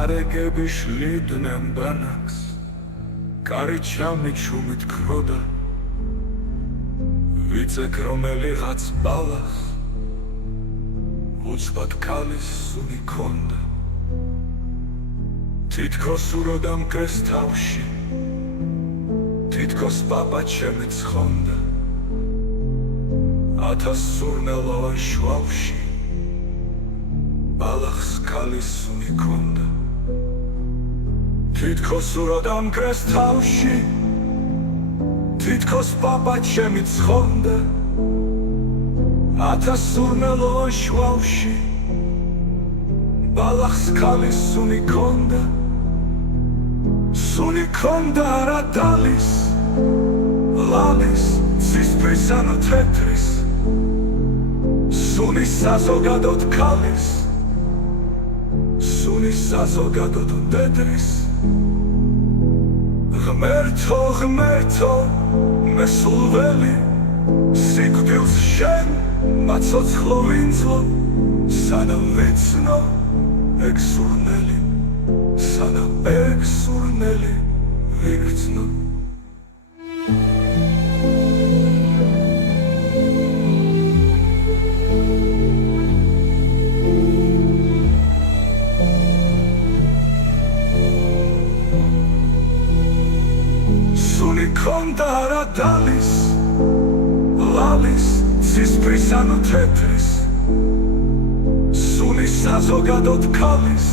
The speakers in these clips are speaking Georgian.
არეგები შლიდნენ ბანაკს, კარიჩამი ჩუმით ქროდა, ვიცეკ რომელიღაც ბალახს, უცბად ქალის სუნი ქონდა. თითქოს უროდა მკრეს თავში, თითქოს პაპა ჩემი ცხონდა. 1000 სურნელოვან შუავში ბალახს ქალის სუნი ქონდა. თითქოს უროდა მკრეს თავში, თითქოს პაპა ჩემი ცხონდა. 1000 სურნელოვან შუავში ბალახს ქალის სუნი ქონდა. სუნი ქონდა არა დალის, ლალის, ცისფრის ანუ თეთრის, სუნი საზოგადოდ ქალის, სუნი საზოგადოდ მდედრის. ღმერთო, ღმერთო, მესულველი, სიკვდილს შენ მაცოცხლო ვინძლო, სანამ ვეცნო ეგ სურნელი, სანამ ეგ სურნელი ვიგრძნო. სუნი ქონდა არა დალის, ლალის, ცისფრის ანუ თეთრის, სუნი საზოგადოდ ქალის,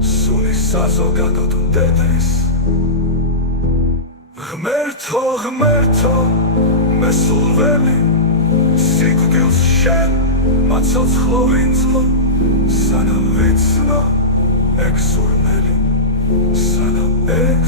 სუნი საზოგადოდ მდედრის. ღმერთო, ღმერთო, მესულველი, სიკვდილს შენ მაცოცხლო ვინძლო, სანამ ვეცნო ეგ სურნელი, სანამ ეგ